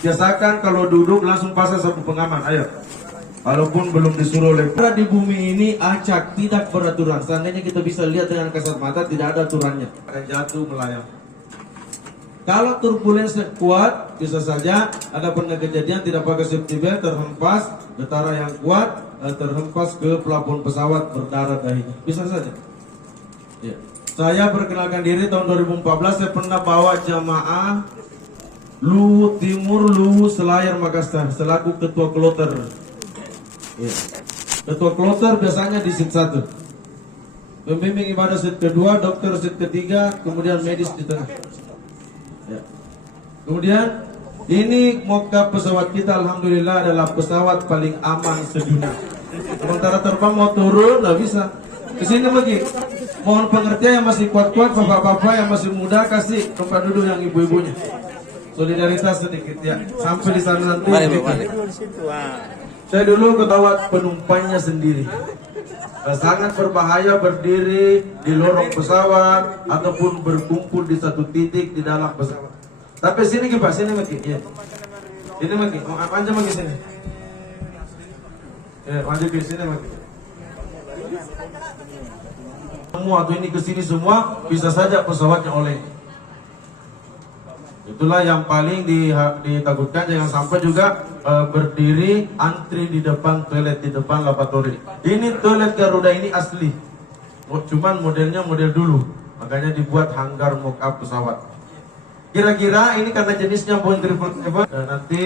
Biasakan kalau duduk langsung pasang sabuk pengaman. Ayo. Walaupun belum disuruh oleh. Di bumi ini acak, tidak beraturan. Seandainya kita bisa lihat dengan kasat mata, tidak ada aturannya. Akan jatuh melayang. Kalau turbulensi kuat, bisa saja ada pernah kejadian tidak pakai safety belt, terhempas, getaran yang kuat, terhempas ke plafon pesawat, berdarah dahinya. Bisa saja. Ya. Saya perkenalkan diri tahun 2014, saya pernah bawa jamaah Luhut Timur, Luhut Selayar Makassar selaku ketua kloter. Ya. Ketua kloter biasanya di seat 1. Pembimbing ibadah seat kedua, dokter seat ketiga, kemudian medis di tengah. Ya. Kemudian ini mockup pesawat kita, alhamdulillah adalah pesawat paling aman sedunia. Sementara terbang mau turun nggak bisa. Kesini lagi. Mohon pengertian yang masih kuat-kuat, bapak-bapak yang masih muda kasih tempat duduk yang ibu-ibunya. Solidaritas sedikit ya. Sampai di sana nanti. Saya dulu ketawa penumpangnya sendiri. Sangat berbahaya berdiri di lorong pesawat ataupun berkumpul di satu titik di dalam pesawat. Tapi sini Pak, sini lagi. Ya. Ini lagi, panjang lagi sini. Ya, panjang ke sini lagi. Semua tuh ini ke sini semua bisa saja pesawatnya oleh. Itulah yang paling ditakutkan, jangan sampai juga berdiri antri di depan toilet, di depan laboratorium. Ini toilet Garuda ini asli, cuman modelnya model dulu, makanya dibuat hanggar mock-up pesawat. Kira-kira ini karena jenisnya Boeing 777, nanti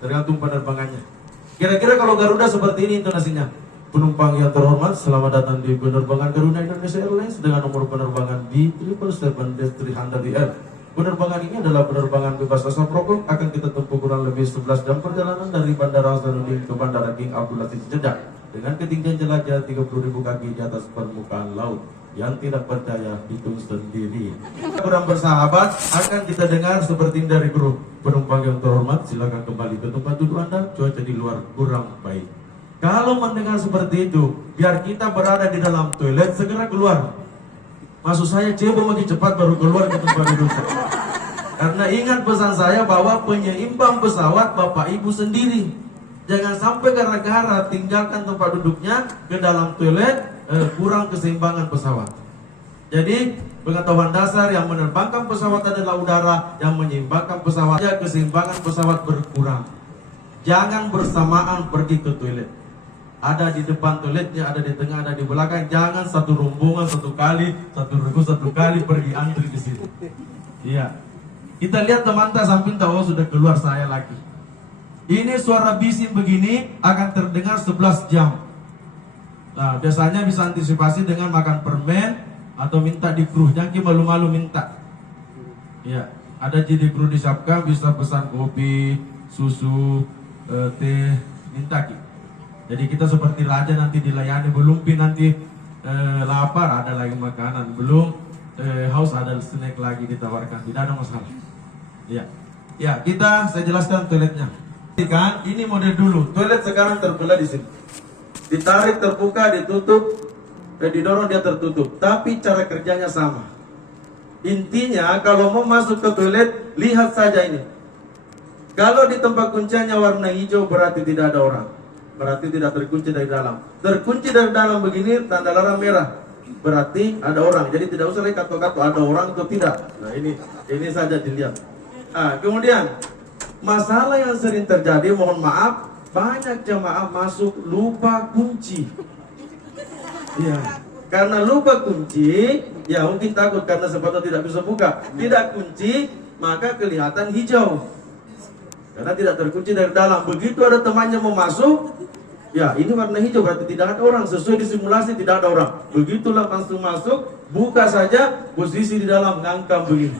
tergantung penerbangannya. Kira-kira kalau Garuda seperti ini intonasinya. Penumpang yang terhormat, selamat datang di penerbangan Garuda Indonesia Airlines dengan nomor penerbangan B777-300ER. Penerbangan ini adalah penerbangan bebas asap rokok, akan kita tempuh kurang lebih 11 jam perjalanan dari Bandara Hasanuddin ke Bandara King Abdul Aziz Jeddah dengan ketinggian jelajah 30.000 kaki di atas permukaan laut. Yang tidak percaya hitung sendiri. Kurang bersahabat akan kita dengar seperti dari kru. Penumpang yang terhormat, silakan kembali ke tempat duduk Anda. Cuaca di luar kurang baik. Kalau mendengar seperti itu, biar kita berada di dalam toilet, segera keluar. Maksud saya coba makin cepat baru keluar ke tempat duduk. Karena ingat pesan saya bahwa penyeimbang pesawat Bapak Ibu sendiri. Jangan sampai gara-gara tinggalkan tempat duduknya ke dalam toilet, kurang keseimbangan pesawat. Jadi pengetahuan dasar yang menerbangkan pesawat adalah udara, yang menyeimbangkan pesawat, keseimbangan pesawat berkurang. Jangan bersamaan pergi ke toilet. Ada di depan toiletnya, ada di tengah, ada di belakang. Jangan satu rombongan satu kali pergi antri di situ. Iya. Kita lihat teman samping tahu sudah keluar saya lagi. Ini suara bising begini akan terdengar 11 jam. Nah, biasanya bisa antisipasi dengan makan permen atau minta di kru. Jangan malu-malu minta. Ya, ada di kru disiapkan, bisa pesan kopi, susu, teh, minta ki. Jadi kita seperti raja nanti dilayani, belum nanti lapar ada lagi makanan, belum haus ada snack lagi ditawarkan, tidak ada masalah. Ya, ya saya jelaskan toiletnya. Kan ini model dulu, toilet sekarang terbelah di sini. Ditarik terbuka, ditutup, didorong dia tertutup. Tapi cara kerjanya sama. Intinya kalau mau masuk ke toilet, lihat saja ini. Kalau di tempat kuncinya warna hijau berarti tidak ada orang. Berarti tidak terkunci dari dalam. Terkunci dari dalam begini tanda larang merah. Berarti ada orang. Jadi tidak usah lagi kato-kato ada orang atau tidak. Nah ini saja dilihat. Kemudian masalah yang sering terjadi, mohon maaf, banyak jamaah masuk lupa kunci. Ya, karena lupa kunci, ya mungkin takut karena sepatu tidak bisa buka. Tidak kunci, maka kelihatan hijau. Karena tidak terkunci dari dalam. Begitu ada temannya mau masuk, ya ini warna hijau berarti tidak ada orang. Sesuai di simulasi tidak ada orang. Begitulah langsung masuk, buka saja, posisi di dalam ngangkam begini.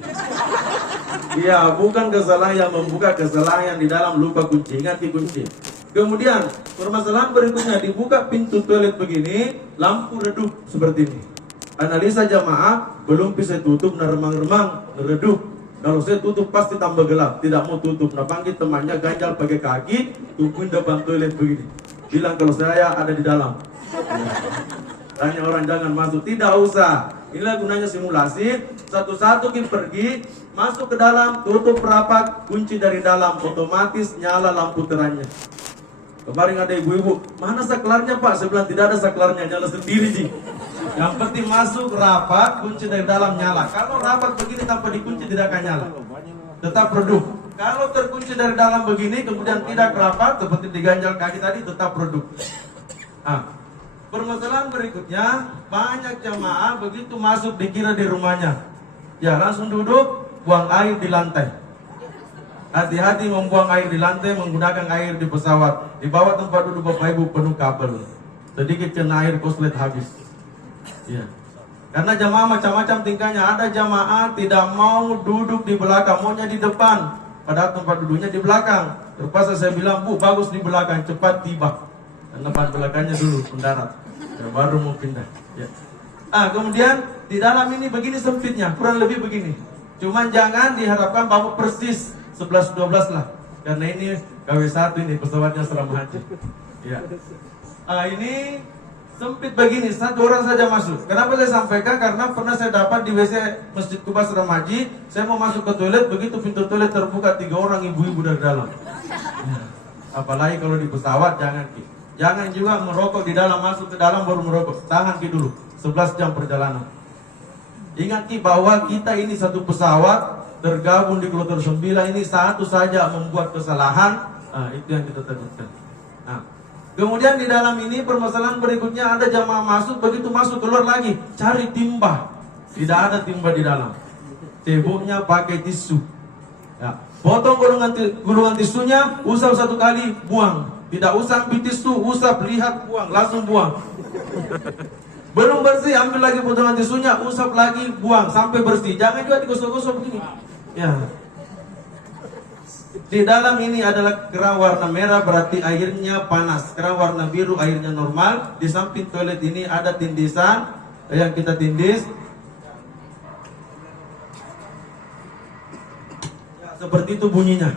Ya, bukan kesalahan yang membuka, kesalahan yang di dalam lupa kunci. Ingat kunci. Kemudian permasalahan berikutnya, dibuka pintu toilet begini, lampu redup seperti ini. Analisa jamaah, belum bisa tutup, remang-remang, redup. Kalau saya tutup pasti tambah gelap, tidak mau tutup. Nah panggil temannya, ganjal pakai kaki, tungguin depan toilet begini. Bilang kalau saya ada di dalam. Tanya orang jangan masuk, tidak usah. Inilah gunanya simulasi. Satu-satu kita pergi, masuk ke dalam, tutup rapat, kunci dari dalam, otomatis nyala lampu terangnya. Kemarin ada ibu-ibu, mana saklarnya Pak? Saya bilang tidak ada saklarnya, nyala sendiri sih. Yang penting masuk rapat, kunci dari dalam nyala. Kalau rapat begini tanpa dikunci tidak akan nyala, tetap redup. Kalau terkunci dari dalam begini, kemudian tidak rapat, seperti diganjal kaki tadi, tetap redup. Permasalahan berikutnya, banyak jamaah begitu masuk dikira di rumahnya, ya langsung duduk, buang air di lantai. Hati-hati membuang air di lantai, menggunakan air di pesawat. Di bawah tempat duduk Bapak Ibu penuh kabel. Sedikit kena air koslet habis. Ya. Karena jamaah macam-macam tingkahnya. Ada jamaah tidak mau duduk di belakang, maunya di depan. Padahal tempat duduknya di belakang. Terpaksa saya bilang, Bu, bagus di belakang, cepat tiba. Dan depan belakangnya dulu mendarat. Ya, baru mau pindah. Ya. Kemudian di dalam ini begini sempitnya, kurang lebih begini. Cuman jangan diharapkan Bapak persis 11-12 lah, karena ini KW1 ini pesawatnya selama haji. Ya. Ini sempit begini, satu orang saja masuk. Kenapa saya sampaikan? Karena pernah saya dapat di WC Masjid Kuba Asrama Haji. Saya mau masuk ke toilet, begitu pintu toilet terbuka, 3 orang ibu-ibu dari dalam. Ya. Apalagi kalau di pesawat, jangan juga merokok di dalam, masuk ke dalam baru merokok. Tahan dulu, 11 jam perjalanan. Ingat bahwa kita ini satu pesawat tergabung di kloter 9, ini satu saja membuat kesalahan, itu yang kita takutkan. Kemudian di dalam ini permasalahan berikutnya, ada jamaah masuk, begitu masuk keluar lagi cari timba, tidak ada timba di dalam. Ceboknya pakai tisu, ya. Potong gulungan tisunya, usap 1 kali, buang. Tidak usah ambil tisu, usap, lihat, buang, langsung buang. Belum bersih, ambil lagi potongan tisunya, usap lagi, buang sampai bersih. Jangan juga digosok-gosok begini. Ya. Di dalam ini adalah keran warna merah, berarti airnya panas. Keran warna biru airnya normal. Di samping toilet ini ada tindisan yang kita tindis. Ya, seperti itu bunyinya.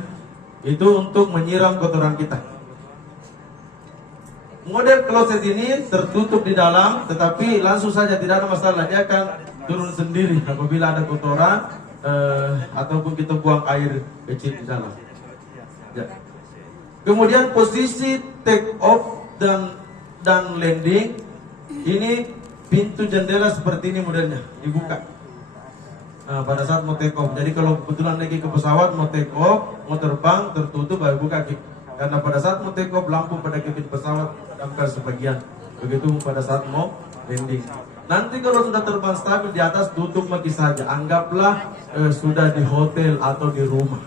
Itu untuk menyiram kotoran kita. Model kloset ini tertutup di dalam, tetapi langsung saja tidak ada masalah. Dia akan turun sendiri apabila ada kotoran ataupun kita buang air kecil di dalam. Ya. Kemudian posisi take off dan landing, ini pintu jendela seperti ini modelnya dibuka pada saat mau take off. Jadi kalau kebetulan lagi ke pesawat mau take off, mau terbang, tertutup baru buka. Karena pada saat mau take off, lampu pada kabin pesawat damkar sebagian. Begitu pada saat mau landing. Nanti kalau sudah terbang stabil di atas, tutup maki saja. Anggaplah sudah di hotel atau di rumah.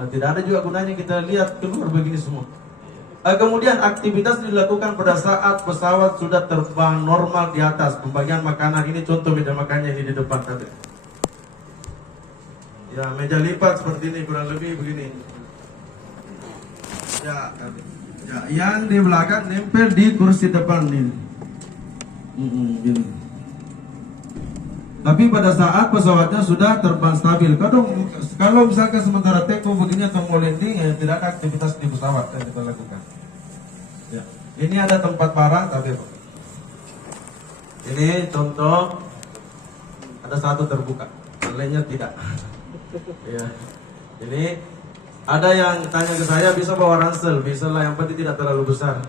Tidak ada juga gunanya kita lihat keluar begini semua. Kemudian aktivitas dilakukan pada saat pesawat sudah terbang normal di atas. Pembagian makanan, ini contoh meja makannya ini di depan tadi. Ya, meja lipat seperti ini, kurang lebih begini. Ya, yang di belakang nempel di kursi depan ini. Gini. Tapi pada saat pesawatnya sudah terbang stabil, kalau misalkan sementara teko begini atau mau landing, ya tidak ada aktivitas di pesawat yang kita lakukan. Ya. Ini ada tempat barang, tapi ini contoh ada satu terbuka, yang lainnya tidak. Ya. Ini ada yang tanya ke saya, bisa bawa ransel, bisa lah, yang penting tidak terlalu besar.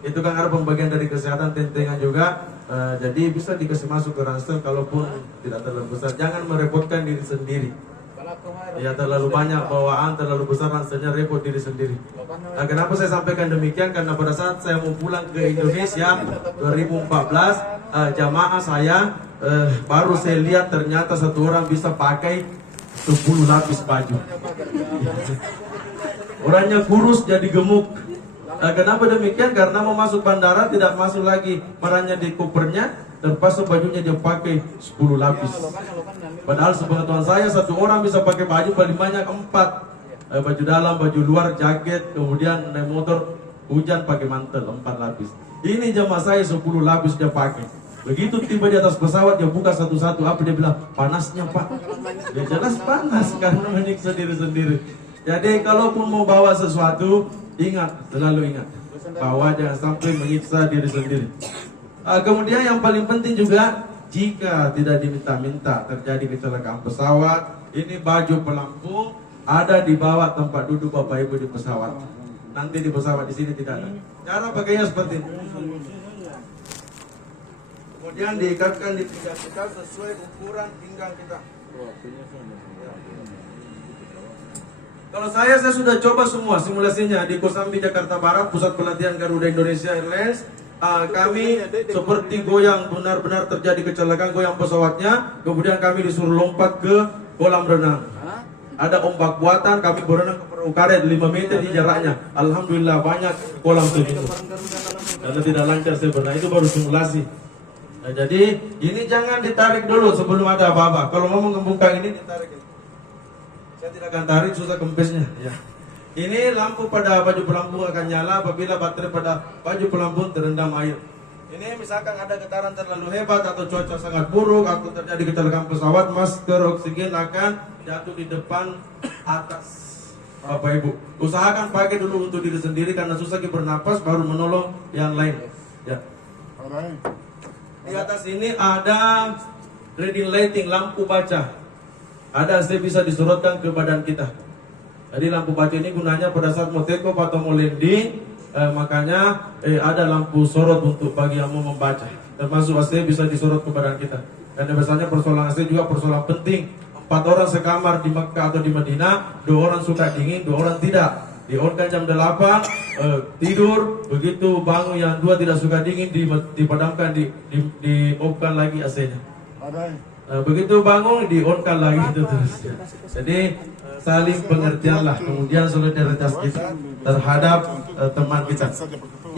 Itu kan ada pembagian dari kesehatan, tentengan juga. Jadi bisa dikasih masuk ke ransel kalaupun tidak terlalu besar. Jangan merepotkan diri sendiri. Ya, terlalu banyak bawaan, terlalu besar ranselnya, repot diri sendiri. Nah, kenapa saya sampaikan demikian? Karena pada saat saya mau pulang ke Indonesia 2014, jamaah saya baru saya lihat ternyata satu orang bisa pakai 10 lapis baju. Orangnya kurus jadi gemuk. Kenapa demikian? Karena mau masuk bandara tidak masuk lagi perannya di kopernya, terpaksa bajunya dia pakai 10 lapis. Padahal sepengetahuan saya satu orang bisa pakai baju paling banyak 4, baju dalam, baju luar, jaket, kemudian naik motor hujan pakai mantel 4 lapis. Ini jamaah saya 10 lapis dia pakai. Begitu tiba di atas pesawat dia buka satu-satu, apa dia bilang? Panasnya Pak. Ya jelas panas karena menyiksa diri sendiri. Jadi kalaupun mau bawa sesuatu, selalu ingat bahwa jangan sampai menyiksa diri sendiri. Kemudian yang paling penting juga jika tidak diminta-minta terjadi kecelakaan pesawat, ini baju pelampung ada di bawah tempat duduk Bapak Ibu di pesawat. Nanti di pesawat di sini tidak ada. Cara pakainya seperti ini. Kemudian diikatkan di pinggang kita sesuai ukuran pinggang kita. Kalau saya sudah coba semua simulasinya di Kosambi Jakarta Barat, pusat pelatihan Garuda Indonesia Airlines. Kami seperti goyang, benar-benar terjadi kecelakaan, goyang pesawatnya. Kemudian kami disuruh lompat ke kolam renang. Ada ombak buatan, kami berenang ke perahu karet 5 meter di jaraknya. Alhamdulillah banyak kolam begitu. Karena tidak lancar saya berenang, itu baru simulasi. Nah, jadi ini jangan ditarik dulu sebelum ada apa-apa. Kalau mau mengembungkan ini ditarik. Saya tidak akan tarik, susah kempisnya. Ya. Ini lampu pada baju pelampung akan nyala apabila baterai pada baju pelampung terendam air. Ini misalkan ada getaran terlalu hebat atau cuaca sangat buruk atau terjadi kecelakaan pesawat, masker oksigen akan jatuh di depan atas Bapak Ibu. Usahakan pakai dulu untuk diri sendiri karena susah bernapas, baru menolong yang lain. Ya. Di atas ini ada reading lighting, lampu baca. Ada AC bisa disorotkan ke badan kita. Jadi lampu baca ini gunanya pada saat mau take off atau mau landing, makanya ada lampu sorot untuk bagi yang mau membaca. Termasuk AC bisa disorot ke badan kita. Dan biasanya persoalan AC juga persoalan penting. 4 orang sekamar di Mekah atau di Madinah, 2 orang suka dingin, 2 orang tidak. Di-on-kan jam 8, tidur, begitu bangun yang 2 tidak suka dingin, dipadamkan, di-off-kan lagi AC-nya. Begitu bangun, di-on-kan lagi itu terus. Jadi saling pengertianlah, kemudian solidaritas kita terhadap teman kita.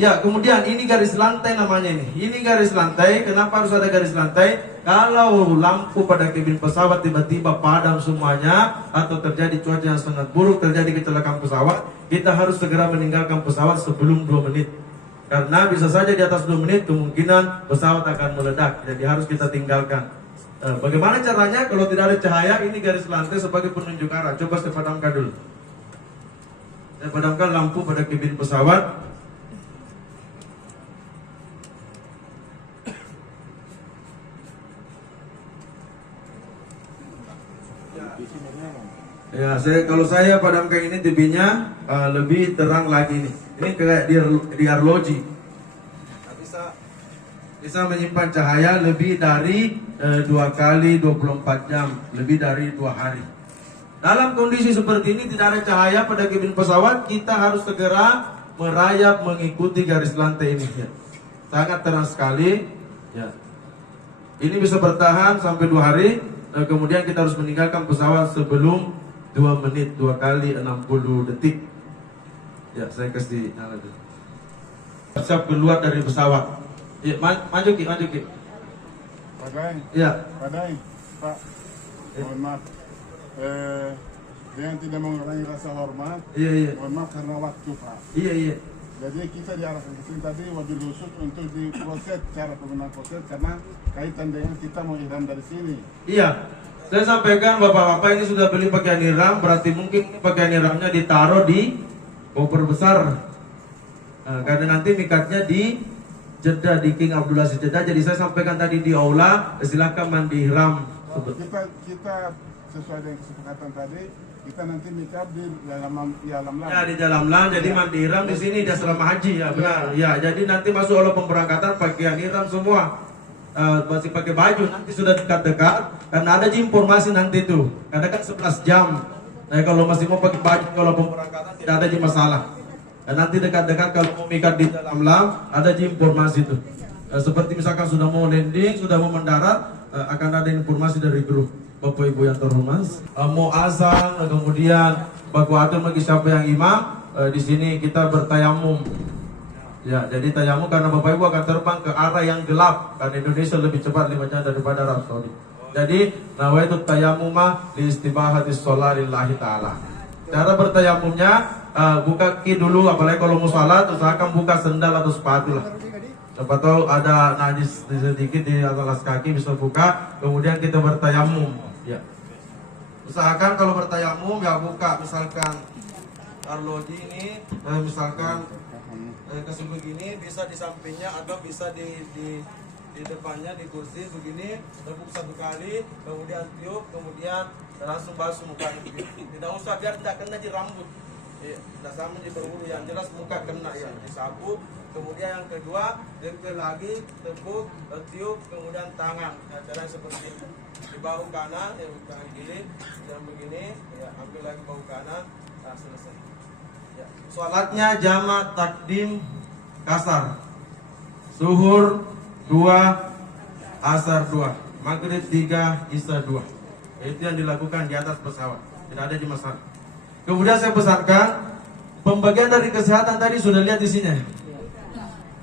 Ya, kemudian ini garis lantai namanya ini. Ini garis lantai. Kenapa harus ada garis lantai? Kalau lampu pada kabin pesawat tiba-tiba padam semuanya atau terjadi cuaca yang sangat buruk, terjadi kecelakaan pesawat, kita harus segera meninggalkan pesawat sebelum 2 menit. Karena bisa saja di atas 2 menit kemungkinan pesawat akan meledak. Jadi harus kita tinggalkan. Bagaimana caranya? Kalau tidak ada cahaya, ini garis lantai sebagai penunjuk arah. Coba saya padamkan dulu. Saya padamkan lampu pada kabin pesawat. Ya, kalau saya padamkan ini TV-nya lebih terang lagi nih. Ini kayak di arloji. Bisa menyimpan cahaya lebih dari 2 kali 24 jam, lebih dari 2 hari. Dalam kondisi seperti ini tidak ada cahaya pada kabin pesawat, kita harus segera merayap mengikuti garis lantai ini. Ya. Sangat terang sekali. Ya. Ini bisa bertahan sampai 2 hari. Kemudian kita harus meninggalkan pesawat sebelum 2 menit, 2 kali 60 detik. Ya, saya kasih nyala dulu. Siap keluar dari pesawat. Ya, maju Ki. Padai. Ya. Padai, Pak. Mohon maaf. Dengan tidak mengurangi rasa hormat. Iya. Mohon maaf karena waktu, Pak. Iya. Jadi kita diarahkan ke sini tadi wabil khusus untuk diproses cara penggunaan proses karena kaitan dengan kita mau ihram dari sini. Iya. Saya sampaikan Bapak-bapak ini sudah beli pakaian ihram, berarti mungkin pakaian ihramnya ditaruh di koper besar. Karena nanti mikatnya di Jeddah, di King Abdul Aziz Jeddah. Jadi saya sampaikan tadi di aula, silakan mandi ihram. Kita sesuai dengan kesepakatan tadi, kita nanti mikir di dalam lam. Ya, di dalam lam. Jadi mandi ihram di sini di asrama haji, ya benar. Ya, jadi nanti masuk oleh pemberangkatan pakaian ihram semua. Masih pakai baju, nanti sudah dekat-dekat karena ada informasi nanti itu. Karena kan 11 jam. Nah, kalau masih mau pakai baju kalau pemberangkatan tidak ada masalah. Dan nanti dekat-dekat kalau mau mikat di dalam lam ada informasi itu. Seperti misalkan sudah mau landing, sudah mau mendarat, akan ada informasi dari grup. Bapak Ibu yang terhormat, mau azan, kemudian baku atur bagi siapa yang imam, di sini kita bertayamum. Ya, jadi tayamum karena Bapak Ibu akan terbang ke arah yang gelap karena Indonesia lebih cepat 5 jam daripada Arab Saudi. Jadi nawaitu tayammumah li istibahatis shalah lillahi taala. Cara bertayamumnya buka kaki dulu, apalagi kalau mau salat usahakan buka sendal atau sepatu lah. Siapa tahu ada najis sedikit di atas kaki bisa buka, kemudian kita bertayamum. Ya. Usahakan kalau bertayamum ya buka, misalkan arloji ini, misalkan kasih begini bisa di sampingnya atau bisa di di depannya di kursi begini, tepuk 1 kali, kemudian tiup, kemudian langsung basuh mukanya begini. Tidak usah biar tidak kena di rambut. Tidak sama di berburu, yang jelas muka kena ya, disapu. Kemudian yang kedua, tempel lagi, tepuk, tiup, kemudian tangan. Ya, cara seperti ini. Di bahu kanan, ya tangan kiri, dan begini, ya ambil lagi bahu kanan, nah, selesai. Ya. Sholatnya jamak takdim kasar. Zuhur 2, asar 2, maghrib 3, isya 2. Itu yang dilakukan di atas pesawat, tidak ada di masalah. Kemudian saya pesankan pembagian dari kesehatan tadi sudah lihat di sini.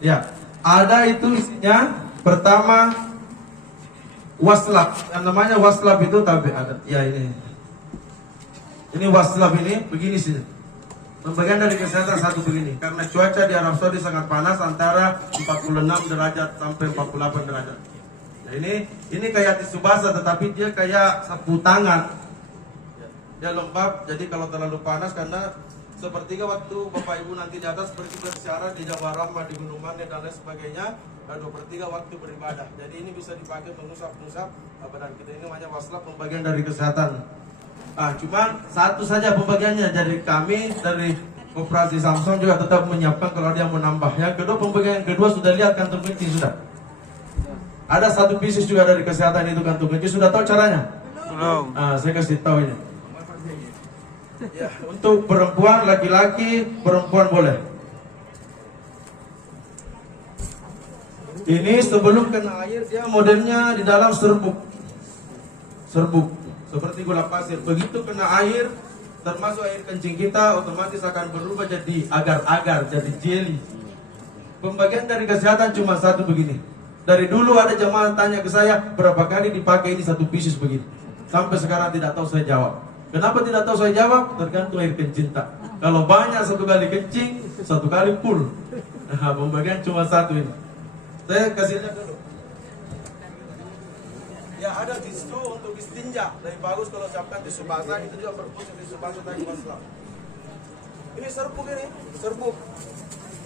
Ya, ada itu isinya. Pertama waslab, yang namanya waslab itu tabi ada. Ya ini waslab ini begini sini. Pembagian dari kesehatan satu begini. Karena cuaca di Arab Saudi sangat panas, antara 46 derajat sampai 48 derajat. Nah, ini kayak tisu basah, tetapi dia kayak sapu tangan. Dia lembab, jadi kalau terlalu panas, karena sepertiga waktu Bapak Ibu nanti di atas pergi bersiaran di Jabal Rahmah, di Gunung Mane dan lain sebagainya, dan 2/3 waktu beribadah. Jadi ini bisa dipakai mengusap-ngusap badan kita. Ini namanya waslab, pembagian dari kesehatan. Cuman satu saja pembagiannya dari kami, dari Koperasi Samsung juga tetap menyiapkan kalau dia mau nambah. Yang kedua, pembagian yang kedua sudah lihat kantung kencing sudah. Ada satu pieces juga dari kesehatan itu kantung kencing. Sudah tahu caranya? Belum. Saya kasih tahu ini. Ya, untuk perempuan, laki-laki, perempuan boleh. Ini sebelum kena air dia modelnya di dalam serbuk, seperti gula pasir. Begitu kena air, termasuk air kencing kita, otomatis akan berubah jadi agar-agar, jadi jelly. Pembagian dari kesehatan cuma satu begini. Dari dulu ada jemaah tanya ke saya, berapa kali dipakai ini satu pieces begini. Sampai sekarang tidak tahu saya jawab. Kenapa tidak tahu saya jawab? Tergantung air kencing tak. Kalau banyak satu kali kencing, satu kali full. Nah, pembagian cuma satu ini. Saya kasih lihat dulu. Ya, ada tisu untuk istinja. Lebih bagus kalau siapkan tisu basah, itu juga berfungsi tisu basah tadi masalah. Ini serbuk ini, serbuk.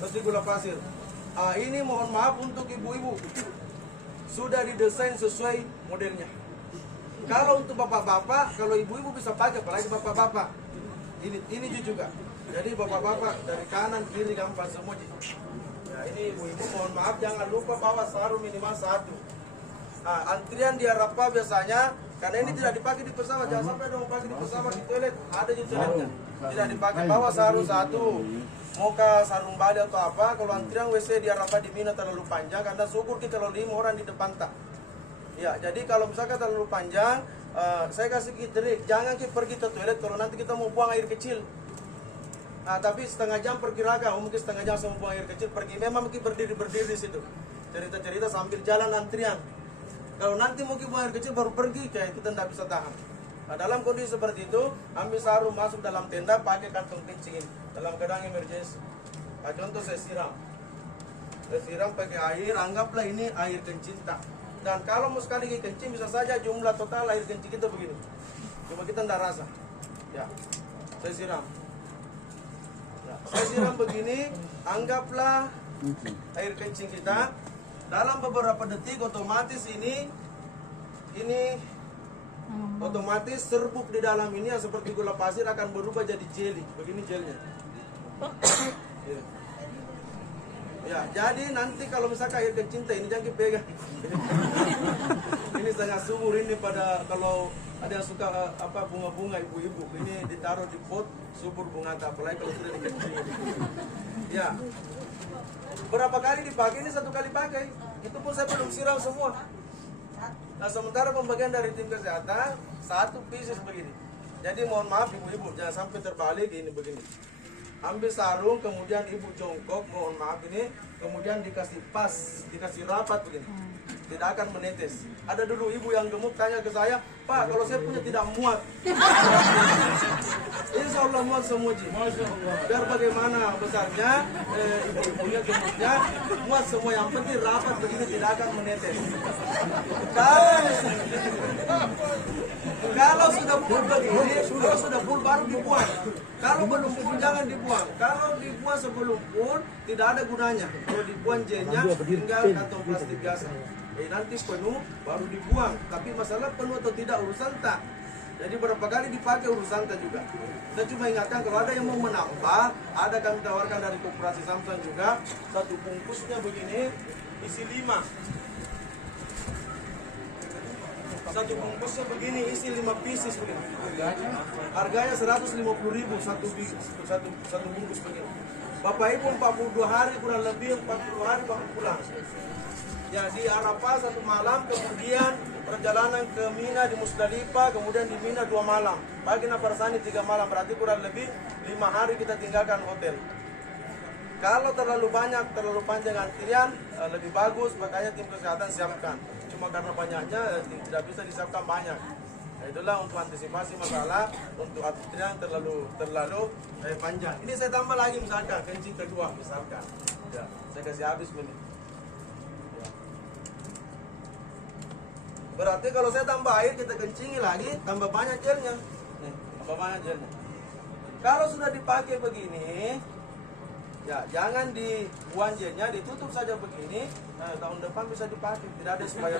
Seperti gula pasir. Ini mohon maaf untuk ibu-ibu. Sudah didesain sesuai modelnya. Kalau untuk bapak-bapak, kalau ibu-ibu bisa pakai, apalagi bapak-bapak. Ini juga. Jadi bapak-bapak dari kanan kiri gampang semua. Ya, ini ibu-ibu mohon maaf jangan lupa bawa sarung minimal 1. Antrian di Arafah biasanya, karena ini tidak dipakai di pesawat, jangan sampai dong pakai di pesawat, di toilet ada di toiletnya. Tidak dipakai, bawa sarung 1. Mau ke sarung Bali atau apa, kalau antrian WC di Arafah di Mina terlalu panjang, karena syukur kita kalau 5 orang di depan tak. Ya, jadi kalau misalkan terlalu panjang, saya kasih trik, jangan kita pergi ke toilet kalau nanti kita mau buang air kecil. Tapi setengah jam perkirakan, mungkin setengah jam saya mau buang air kecil, pergi memang mungkin berdiri di situ. Cerita-cerita sambil jalan antrian. Kalau nanti mungkin buang air kecil baru pergi, kayak kita tidak bisa tahan. Dalam kondisi seperti itu, ambil sarung masuk dalam tenda, pakai kantong kencing ini, dalam keadaan emergency. Contoh saya siram pakai air, anggaplah ini air kencing tak. Dan kalau mau sekali kencing, bisa saja jumlah total air kencing kita begini. Cuma kita tidak rasa. Ya, saya siram. Ya, saya siram begini, anggaplah air kencing kita. Dalam beberapa detik otomatis ini otomatis serbuk di dalam ini yang seperti gula pasir akan berubah jadi jelly. Begini gelnya. Ya, jadi nanti kalau misalkan air kencing ini jangan pegang. Ini sangat subur ini pada kalau ada yang suka bunga-bunga ibu-ibu, ini ditaruh di pot subur bunga apalagi kalau sudah dikencing. Ya. Berapa kali dipakai? Ini 1 kali pakai. Itu pun saya belum siram semua. Nah, sementara pembagian dari tim kesehatan 1 pieces begini. Jadi mohon maaf ibu-ibu, jangan sampai terbalik ini begini. Ambil sarung, kemudian ibu jongkok, mohon maaf ini, kemudian dikasih pas, dikasih rapat begini. Tidak akan menetes. Ada dulu ibu yang gemuk tanya ke saya, Pak, kalau saya punya tidak muat. Insya Allah muat semua ji. Biar bagaimana besarnya, ibu-ibunya gemuknya, muat semua. Yang penting rapat begini tidak akan menetes. Kalau sudah full begini, kalau sudah full baru dibuang. Kalau belum full jangan dibuang. Kalau dibuang sebelum full tidak ada gunanya. Kalau dibuang jelnya tinggal kantong plastik biasa. nanti penuh baru dibuang. Tapi masalah penuh atau tidak urusan tak. Jadi berapa kali dipakai urusan tak juga. Saya cuma ingatkan kalau ada yang mau menambah, ada kami tawarkan dari Koperasi Samsung juga, satu bungkusnya begini, isi 5. Satu bungkusnya begini, isi 5 pieces begini. Harganya 150.000 satu bungkus begini. Bapak Ibu 42 hari kurang lebih 40 hari baru pulang. Ya di Arafah 1 malam, kemudian perjalanan ke Mina di Musdalifah, kemudian di Mina 2 malam. Pagi Nafarsani 3 malam, berarti kurang lebih 5 hari kita tinggalkan hotel. Kalau terlalu banyak, terlalu panjang antrian, lebih bagus, makanya tim kesehatan siapkan. Cuma karena banyaknya tidak bisa disiapkan banyak. Nah, itulah untuk antisipasi masalah untuk antrian terlalu panjang. Ini saya tambah lagi misalkan kencing kedua misalkan. Ya, saya kasih habis ini. Berarti kalau saya tambah air, kita kencingi lagi, tambah banyak gelnya. Nih, tambah banyak gelnya. Kalau sudah dipakai begini, ya jangan dibuang gelnya, ditutup saja begini. Nah, tahun depan bisa dipakai, tidak ada supaya.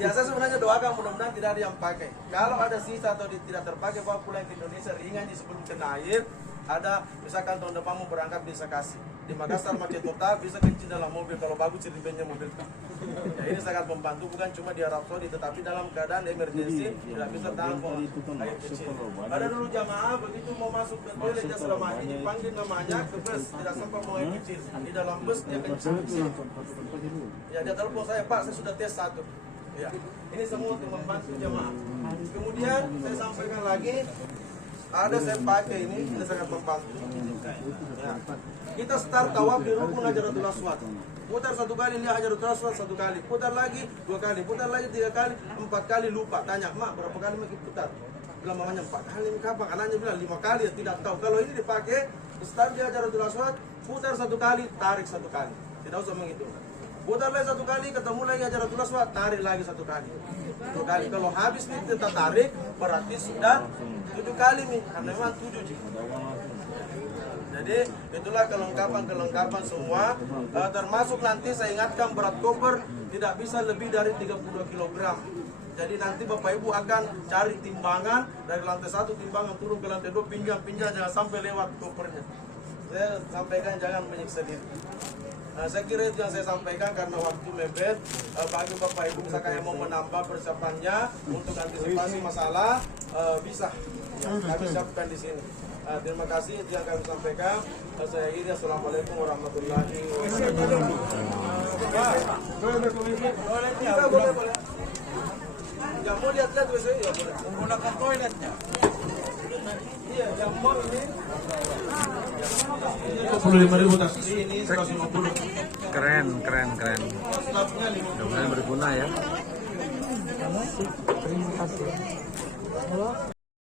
Ya saya sebenarnya doakan mudah-mudahan tidak ada yang pakai. Kalau ada sisa atau tidak terpakai, bawa pulang ke Indonesia ringan di sebelum kena air. Ada misalkan tahun depan mau berangkat bisa kasih. Di Makassar macet total, bisa kencing dalam mobil kalau bagus ceritanya mobil. Ya, ini sangat membantu, bukan cuma di Arab Saudi tetapi dalam keadaan emergency tidak bisa tampung air kecil. Ada dulu jamaah begitu mau masuk ke toilet dia sudah mandi, dipanggil namanya ke bus, tidak sempat mau air kecil. Di dalam bus dia kencing. Ya dia telepon saya, Pak saya sudah tes 1. Ya, ini semua untuk membantu jamaah. Kemudian saya sampaikan lagi, ada saya pakai ini sangat membantu. Ya. Kita start tawaf di rukun Hajaratul Aswad. Putar 1 kali, lihat Hajaratul Aswad 1 kali, putar lagi 2 kali, putar lagi 3 kali, 4 kali lupa. Tanya, Mak berapa kali makin putar? Bilang mamanya 4 kali, kapan? Anaknya bilang 5 kali, ya tidak tahu. Kalau ini dipakai, start di Hajaratul Aswad, putar 1 kali, tarik 1 kali. Tidak usah menghitung. Putar lagi 1 kali, ketemu lagi Hajaratul Aswad, tarik lagi 1 kali. 1 kali. Kalau habis nih kita tarik, berarti sudah 7 kali nih, karena memang 7 sih. Jadi itulah kelengkapan semua, termasuk nanti saya ingatkan berat koper tidak bisa lebih dari 32 kg. Jadi nanti Bapak Ibu akan cari timbangan dari lantai 1 timbangan turun ke lantai 2, pinjam jangan sampai lewat kopernya. Saya sampaikan jangan menyiksa diri. Saya kira itu yang saya sampaikan karena waktu mepet. Bagi Bapak Ibu misalkan yang mau menambah persiapannya untuk antisipasi masalah bisa kami siapkan di sini. Terima kasih itu yang kami sampaikan. Saya akhiri, assalamualaikum warahmatullahi wabarakatuh. Boleh. Yang mau lihat-lihat biasanya ya boleh. Menggunakan toiletnya. Iya, yang mau ini 25.000 tas. ini 150. Keren. Stafnya 50. Mudah-mudahan berguna ya. Terima kasih.